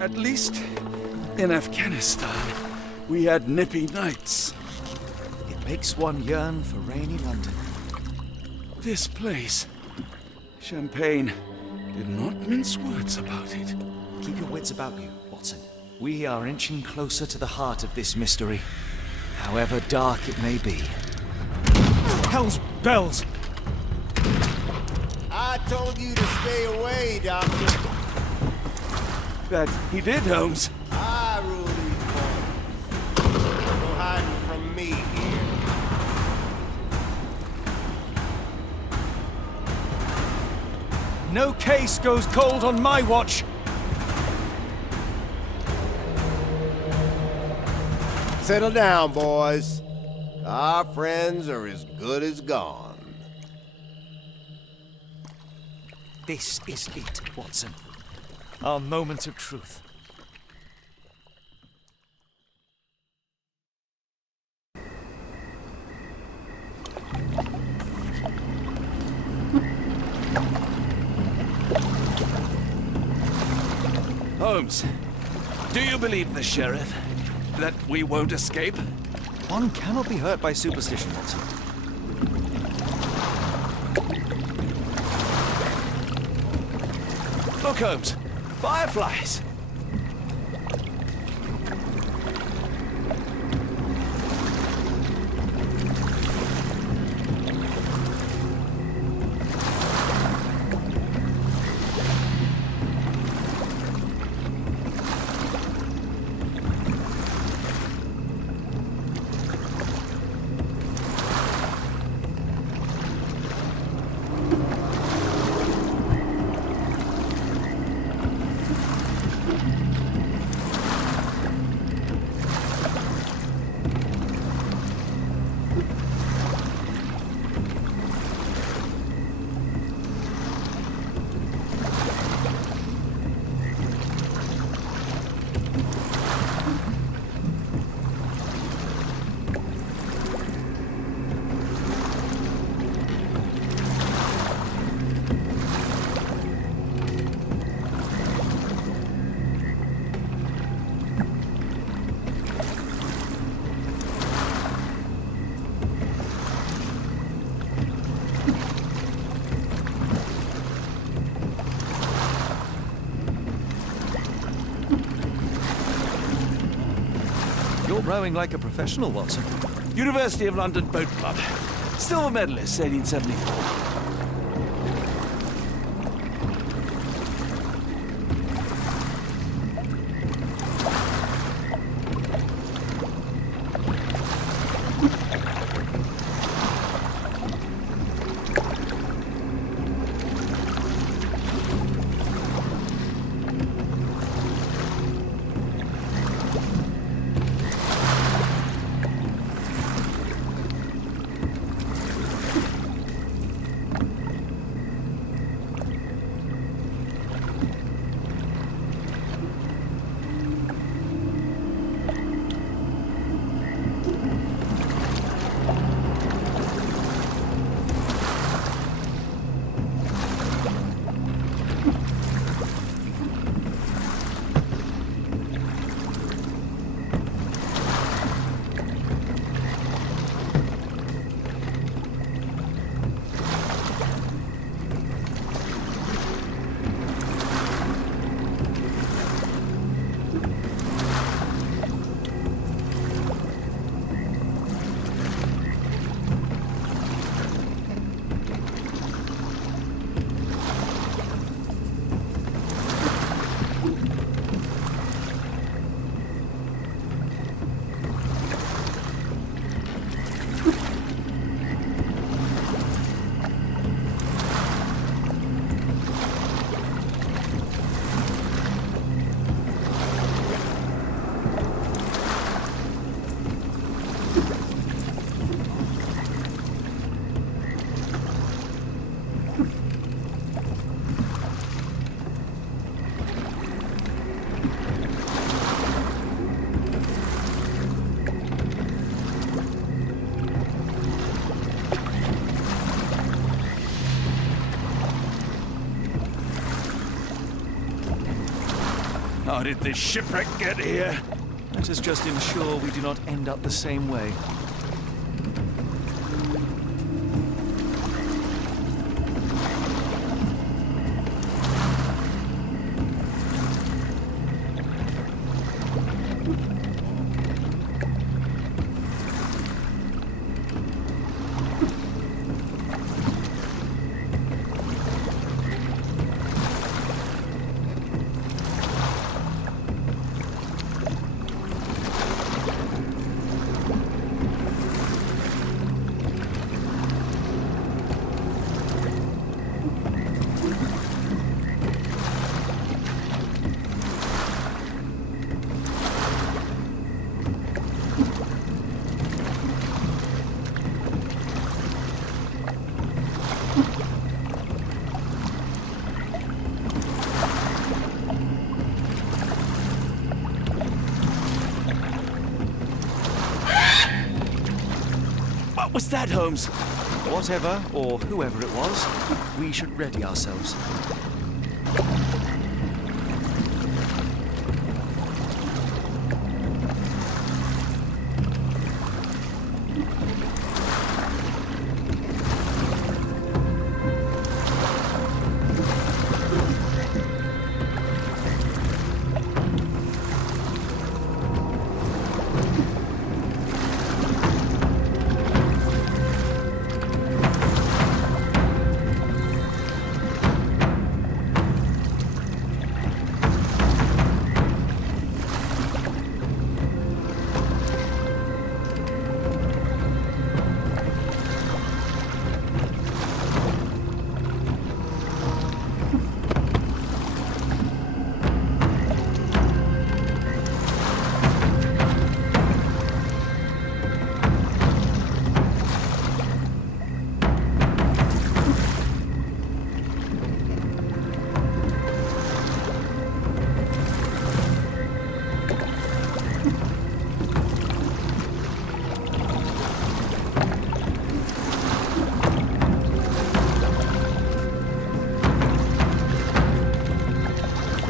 At least in Afghanistan, we had nippy nights. It makes one yearn for rainy London. This place, Champagne, did not mince words about it. Keep your wits about you, Watson. We are inching closer to the heart of this mystery, however dark it may be. Hell's bells! I told you to stay away, Doctor. That he did, Holmes. I rule these waters. No hiding from me here. No case goes cold on my watch! Settle down, boys. Our friends are as good as gone. This is it, Watson. Our moment of truth. Holmes, do you believe the sheriff? That we won't escape? One cannot be hurt by superstition, Watson. Look, Holmes. Fireflies! You're rowing like a professional, Watson. University of London Boat Club. Silver medalist, 1874. How did this shipwreck get here? Let us just ensure we do not end up the same way. What was that, Holmes? Whatever, or whoever it was, we should ready ourselves.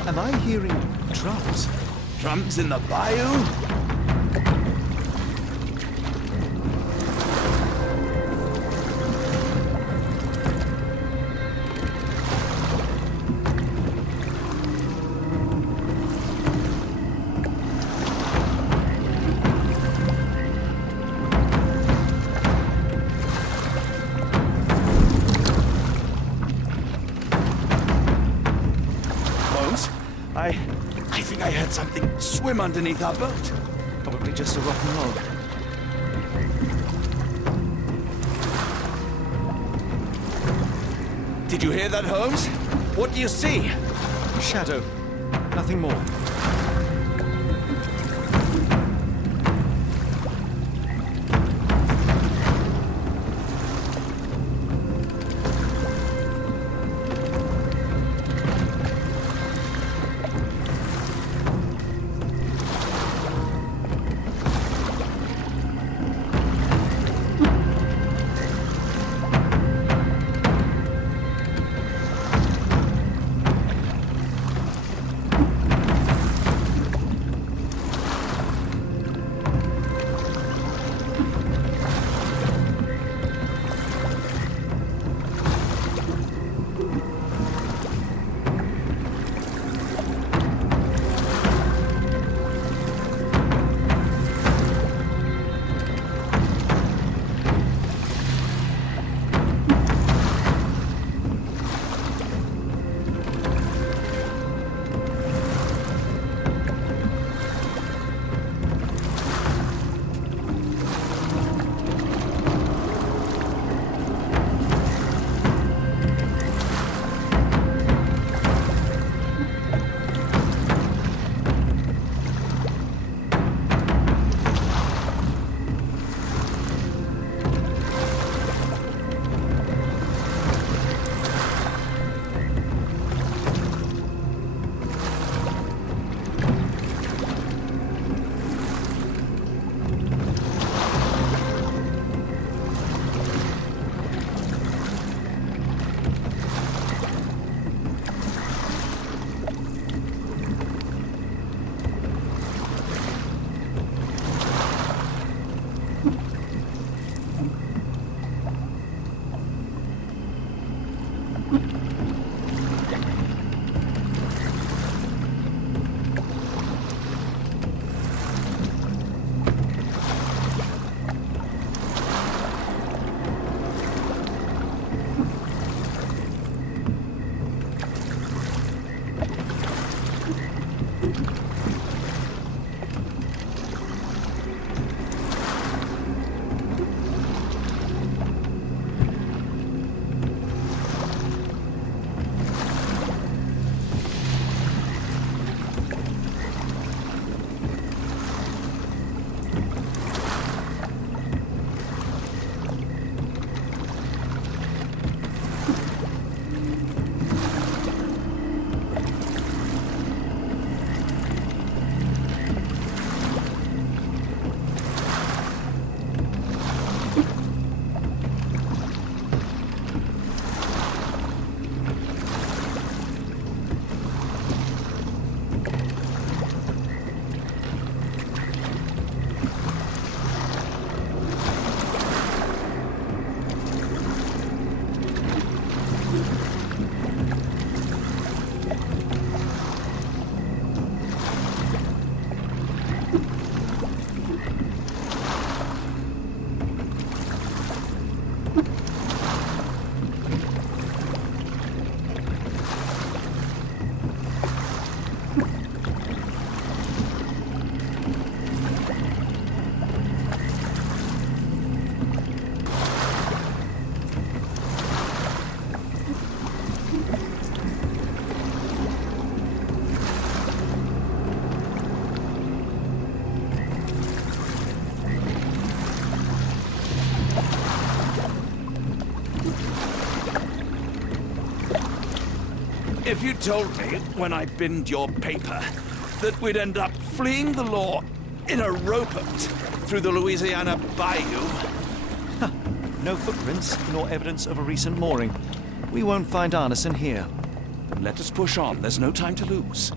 Am I hearing drums? Drums in the bayou? I think I heard something swim underneath our boat. Probably just a rotten log. Did you hear that, Holmes? What do you see? Shadow. Nothing more. If you told me when I binned your paper that we'd end up fleeing the law in a rowboat through the Louisiana Bayou... No footprints, nor evidence of a recent mooring. We won't find Arneson here. Then let us push on. There's no time to lose.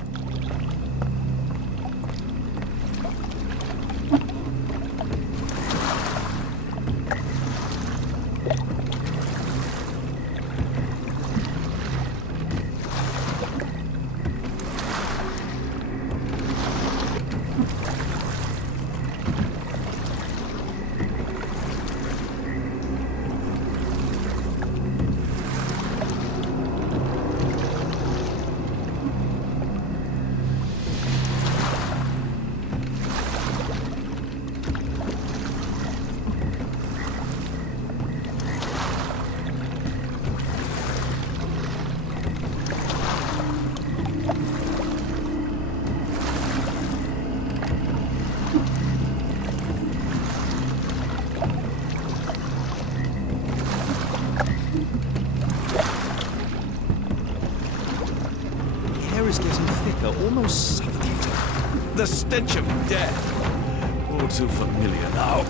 Almost suffocating. The stench of death. All too familiar now.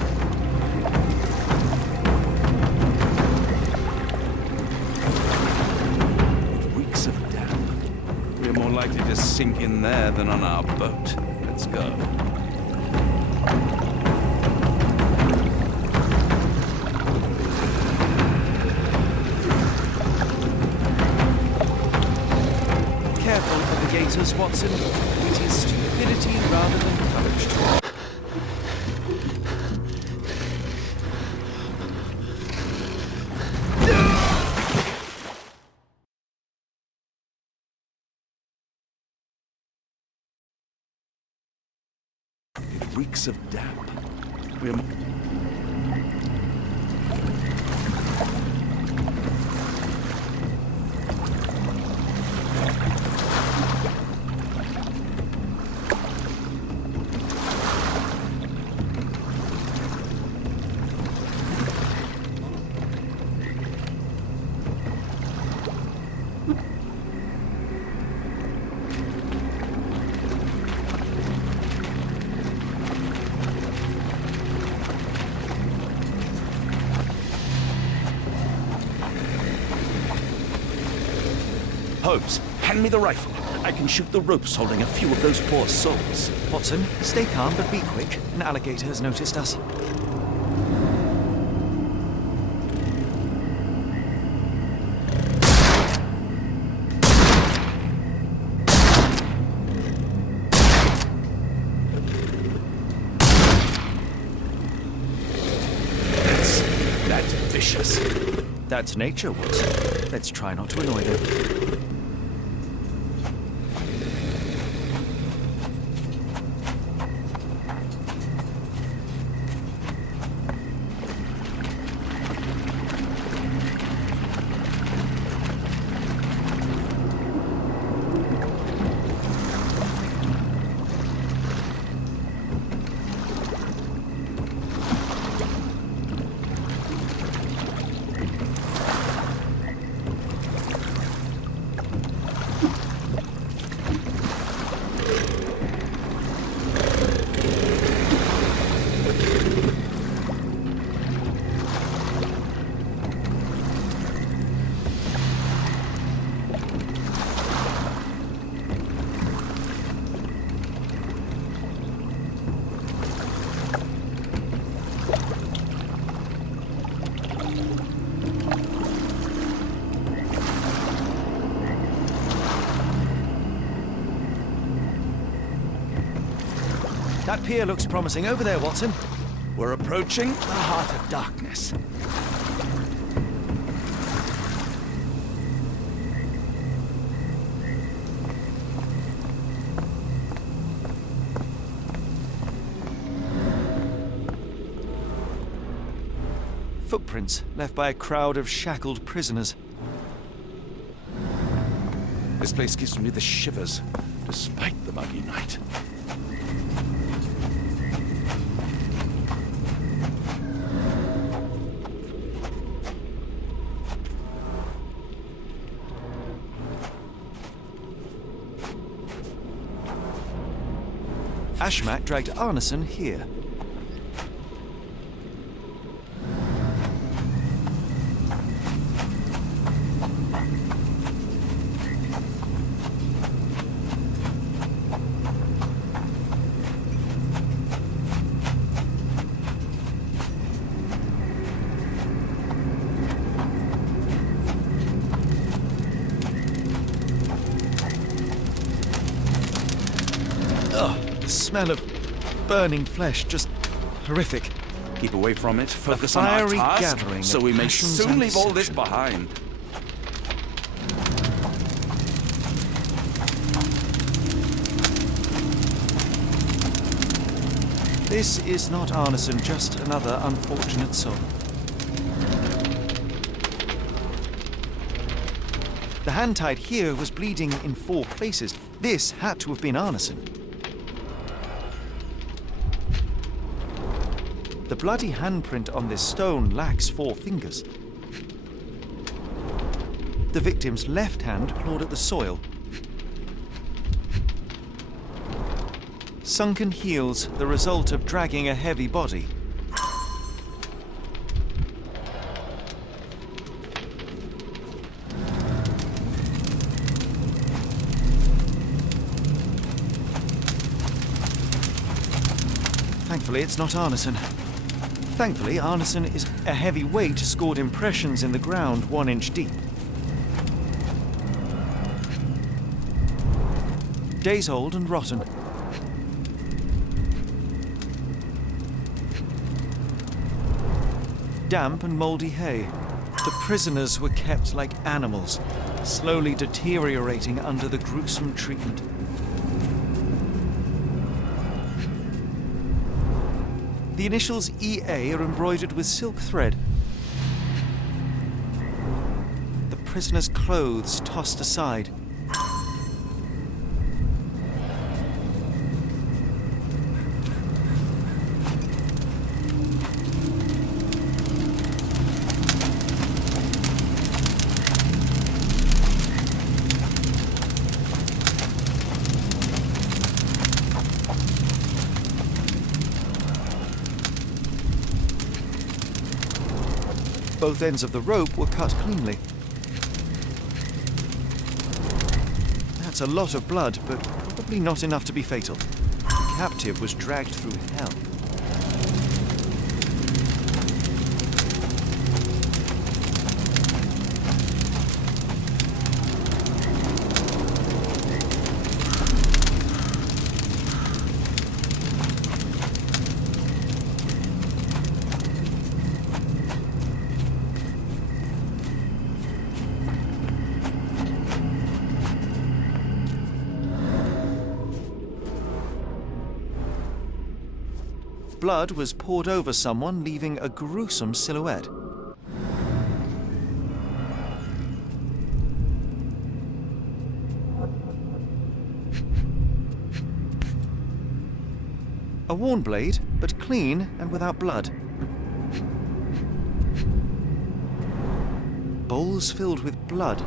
It reeks of damp. We're more likely to sink in there than on our boat. Let's go. Gators, Watson. It is stupidity rather than courage to... It reeks of damp. We're... Holmes, hand me the rifle. I can shoot the ropes holding a few of those poor souls. Watson, stay calm, but be quick. An alligator has noticed us. That's vicious. That's nature, Watson. Let's try not to annoy them. That pier looks promising over there, Watson. We're approaching the heart of darkness. Footprints left by a crowd of shackled prisoners. This place gives me the shivers, despite the muggy night. Ashmak dragged Arneson here. The smell of burning flesh, just horrific. Keep away from it, focus on our fiery task, gathering so of we may passions soon and leave all this deception. behind. This is not Arneson, just another unfortunate soul. The hand tied here was bleeding in 4 places. This had to have been Arneson. The bloody handprint on this stone lacks 4 fingers. The victim's left hand clawed at the soil. Sunken heels, the result of dragging a heavy body. Thankfully, it's not Arneson. Thankfully, Arneson is a heavy weight scored impressions in the ground 1 inch deep. Days old and rotten. Damp and mouldy hay. The prisoners were kept like animals, slowly deteriorating under the gruesome treatment. The initials EA are embroidered with silk thread. The prisoners' clothes tossed aside. Both ends of the rope were cut cleanly. That's a lot of blood, but probably not enough to be fatal. The captive was dragged through hell. Blood was poured over someone, leaving a gruesome silhouette. A worn blade, but clean and without blood. Bowls filled with blood.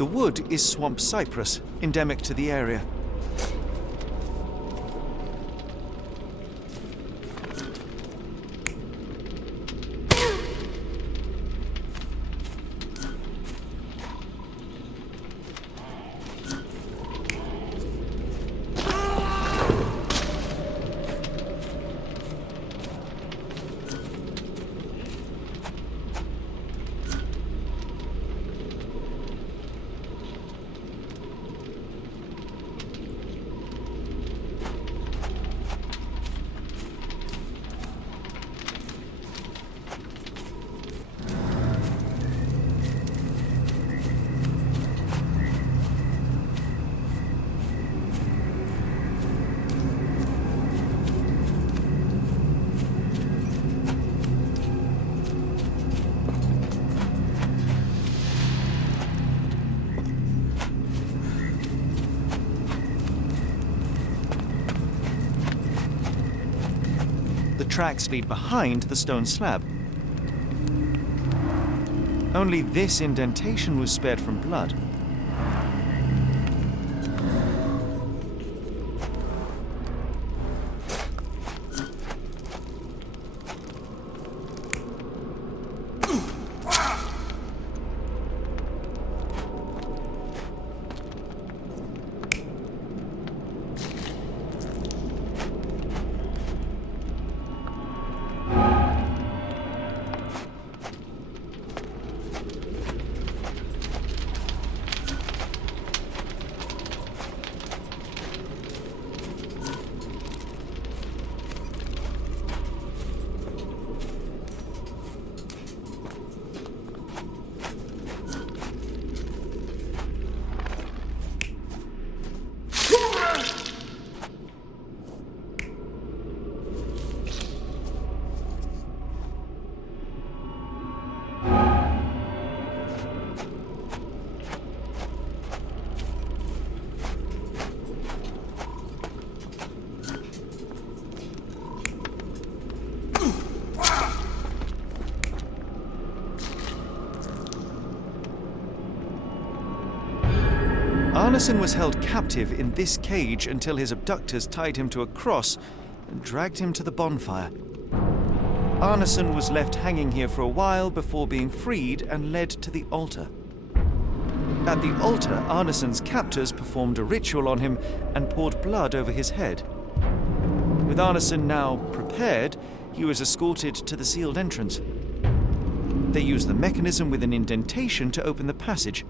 The wood is swamp cypress, endemic to the area. The tracks lead behind the stone slab. Only this indentation was spared from blood. Arneson was held captive in this cage until his abductors tied him to a cross and dragged him to the bonfire. Arneson was left hanging here for a while before being freed and led to the altar. At the altar, Arneson's captors performed a ritual on him and poured blood over his head. With Arneson now prepared, he was escorted to the sealed entrance. They used the mechanism with an indentation to open the passage.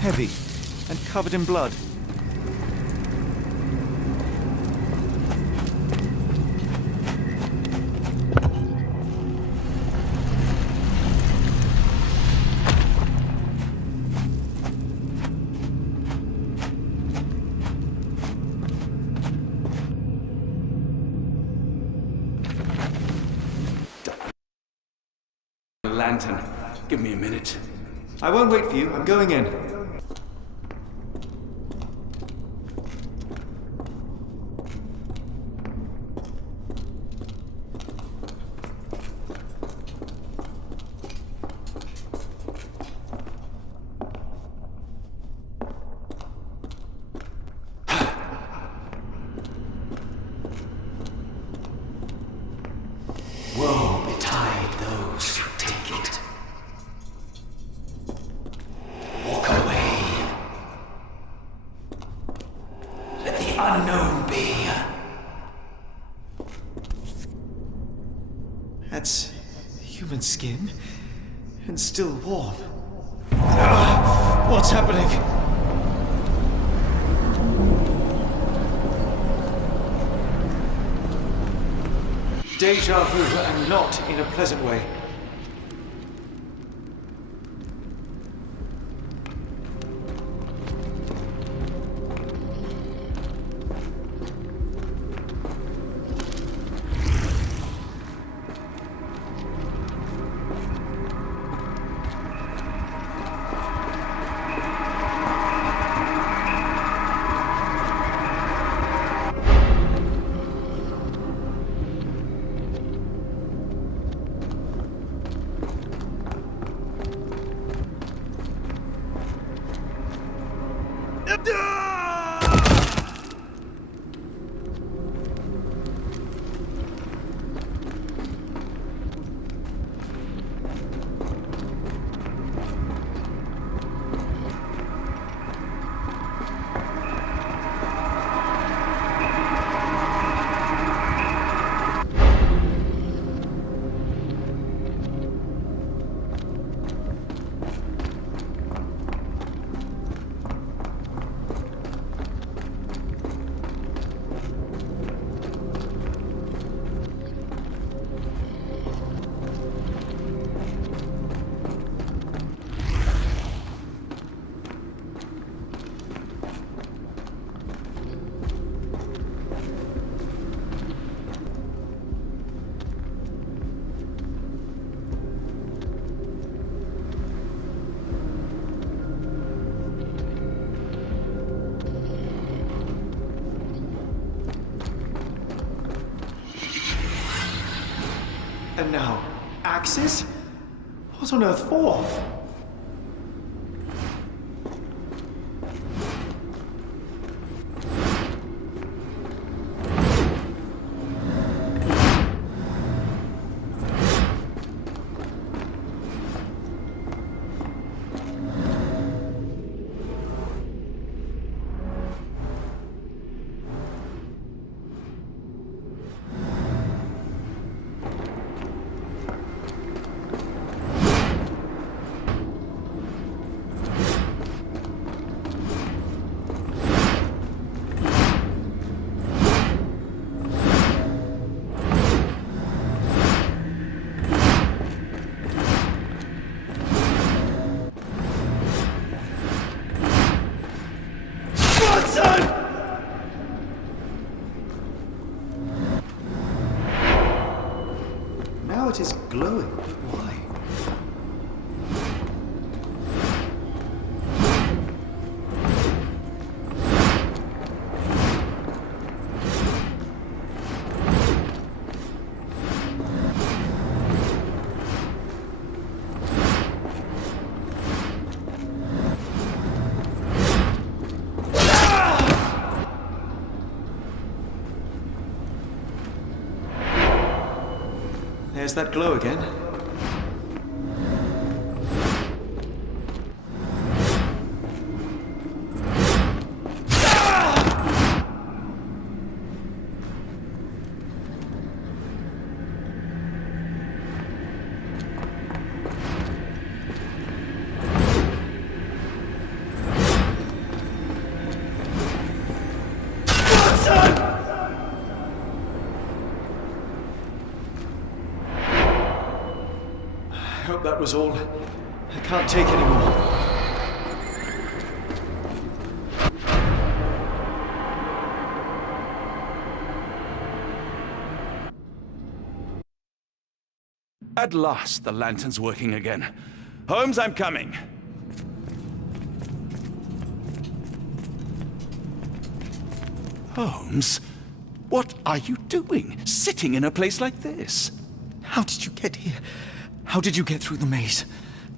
Heavy and covered in blood. Lantern. Give me a minute. I won't wait for you. I'm going in. Woe betide those who take it. Walk away. Let the unknown be. That's human skin, and still warm. What's happening? Deja vu, and not in a pleasant way. And now, axes? What on earth for? Now it is glowing. Why? There's that glow again. I hope that was all. I can't take any more. At last, the lantern's working again. Holmes, I'm coming. Holmes, what are you doing, sitting in a place like this? How did you get here? How did you get through the maze?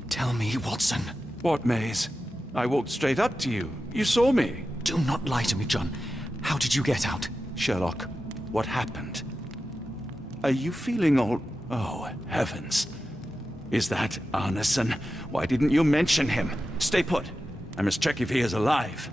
Tell me, Watson. What maze? I walked straight up to you. You saw me. Do not lie to me, John. How did you get out? Sherlock, what happened? Are you feeling all... Oh, heavens. Is that Arneson? Why didn't you mention him? Stay put. I must check if he is alive.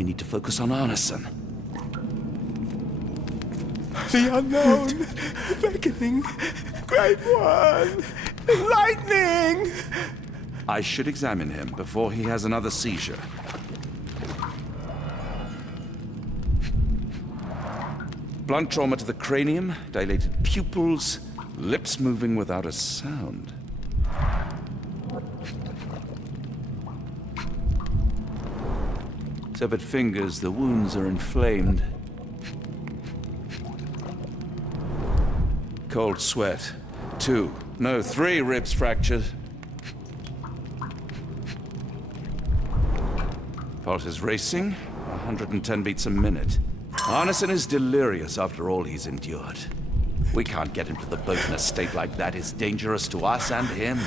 I need to focus on Arneson. The unknown, beckoning, great one, lightning! I should examine him before he has another seizure. Blunt trauma to the cranium, dilated pupils, lips moving without a sound. Severed fingers, the wounds are inflamed. Cold sweat. 2, no, 3 ribs fractured. Pulse is racing, 110 beats a minute. Arneson is delirious after all he's endured. We can't get him to the boat in a state like that. It's dangerous to us and him.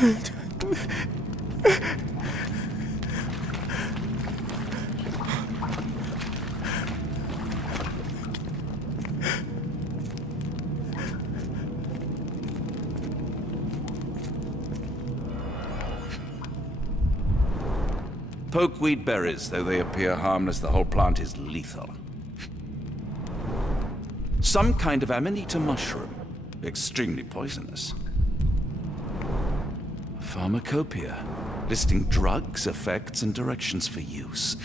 Pokeweed berries, though they appear harmless, the whole plant is lethal. Some kind of Amanita mushroom, extremely poisonous. Pharmacopoeia, listing drugs, effects, and directions for use.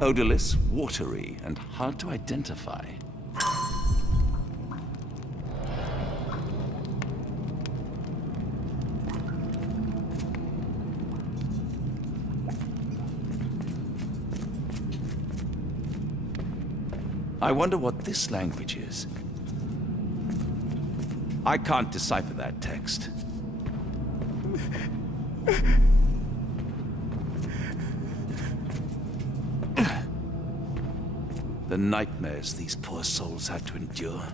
Odorless, watery, and hard to identify. I wonder what this language is. I can't decipher that text. The nightmares these poor souls had to endure.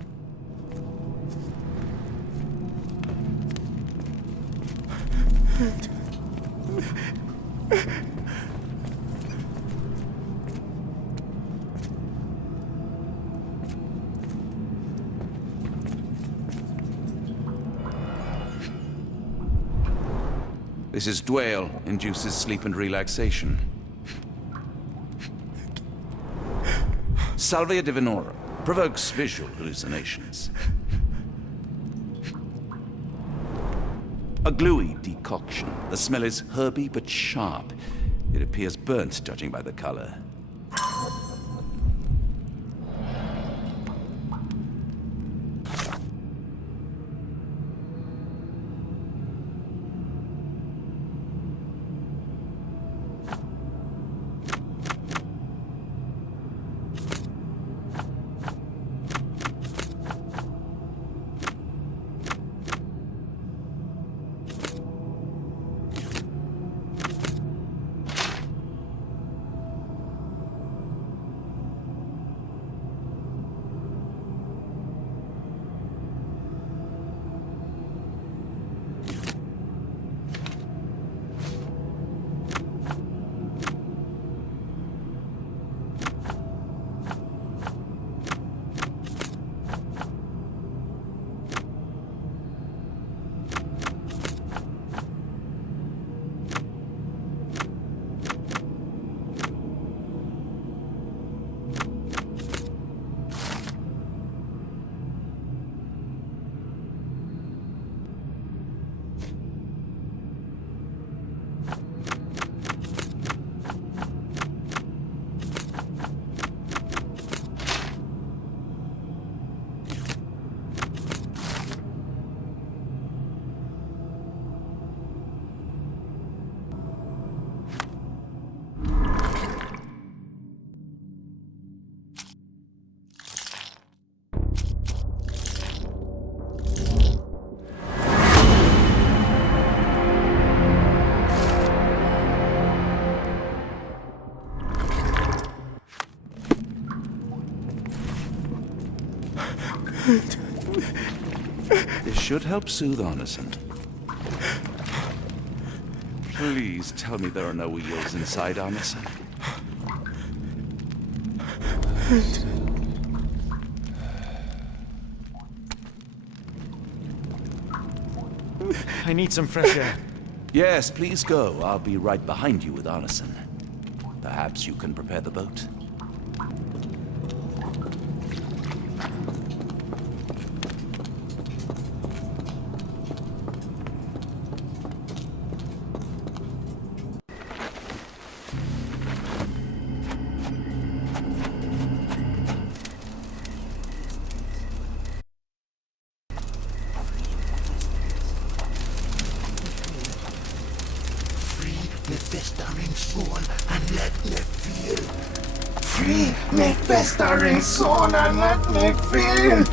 This is Dwale, induces sleep and relaxation. Salvia divinorum, provokes visual hallucinations. A gluey decoction. The smell is herby but sharp. It appears burnt, judging by the color. This should help soothe Arneson. Please tell me there are no wheels inside Arneson. I need some fresh air. Yes, please go. I'll be right behind you with Arneson. Perhaps you can prepare the boat. Me festering soul and let me feel. Free me festering soul and let me feel.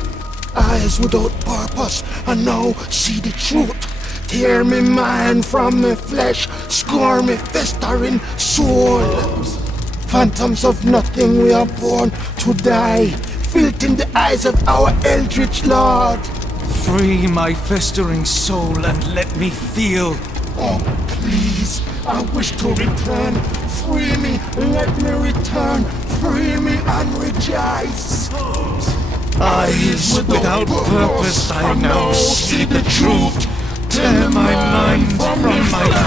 Eyes without purpose and now see the truth. Tear me mind from me flesh, score me festering soul. Phantoms of nothing, we are born to die. Filth in the eyes of our eldritch lord. Free my festering soul and let me feel. Oh, please, I wish to return. Free me, let me return. Free me and rejoice. Eyes without purpose, I now see the truth. Tear my mind from my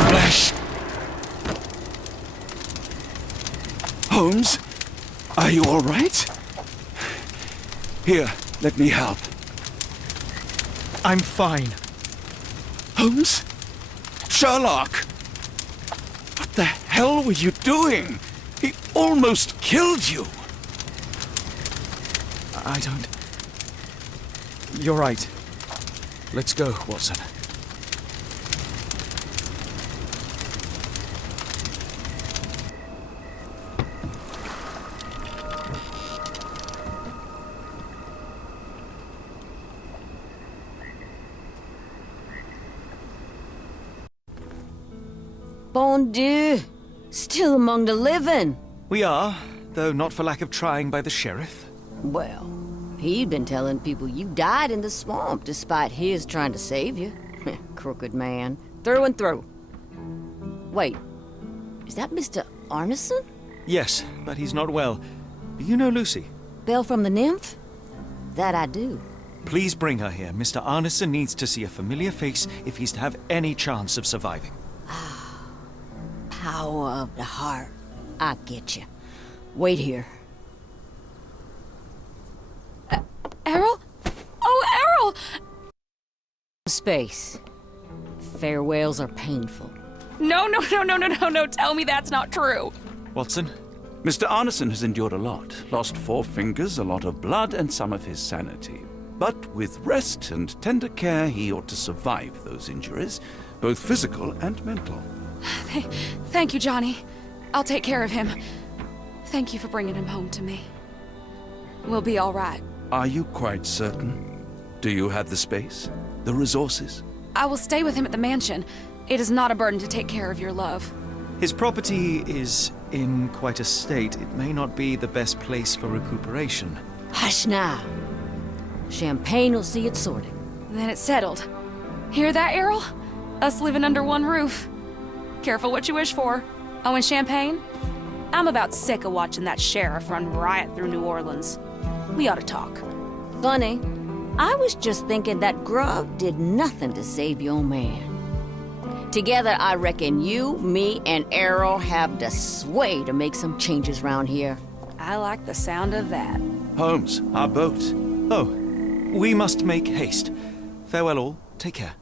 flesh. Holmes? Are you all right? Here, let me help. I'm fine. Holmes? Sherlock! What the hell were you doing? He almost killed you. I don't... You're right. Let's go, Watson. Bon Dieu! Still among the living. We are, though not for lack of trying by the sheriff. Well, he'd been telling people you died in the swamp despite his trying to save you. Crooked man. Through and through. Wait, is that Mr. Arneson? Yes, but he's not well. You know Lucy? Belle from the Nymph? That I do. Please bring her here. Mr. Arneson needs to see a familiar face if he's to have any chance of surviving. Power of the heart. I get you. Wait here. Errol? Oh, Errol! Space. Farewells are painful. No. Tell me that's not true. Watson? Mr. Arneson has endured a lot. Lost 4 fingers, a lot of blood, and some of his sanity. But with rest and tender care, he ought to survive those injuries, both physical and mental. Thank you, Johnny. I'll take care of him. Thank you for bringing him home to me. We'll be all right. Are you quite certain? Do you have the space? The resources? I will stay with him at the mansion. It is not a burden to take care of your love. His property is in quite a state. It may not be the best place for recuperation. Hush now. Champagne will see it sorted. Then it's settled. Hear that, Errol? Us living under one roof. Careful what you wish for. Oh, and champagne? I'm about sick of watching that sheriff run riot through New Orleans. We ought to talk. Funny, I was just thinking that grub did nothing to save your man. Together, I reckon you, me, and Errol have the sway to make some changes round here. I like the sound of that. Holmes, our boat. Oh, we must make haste. Farewell all. Take care.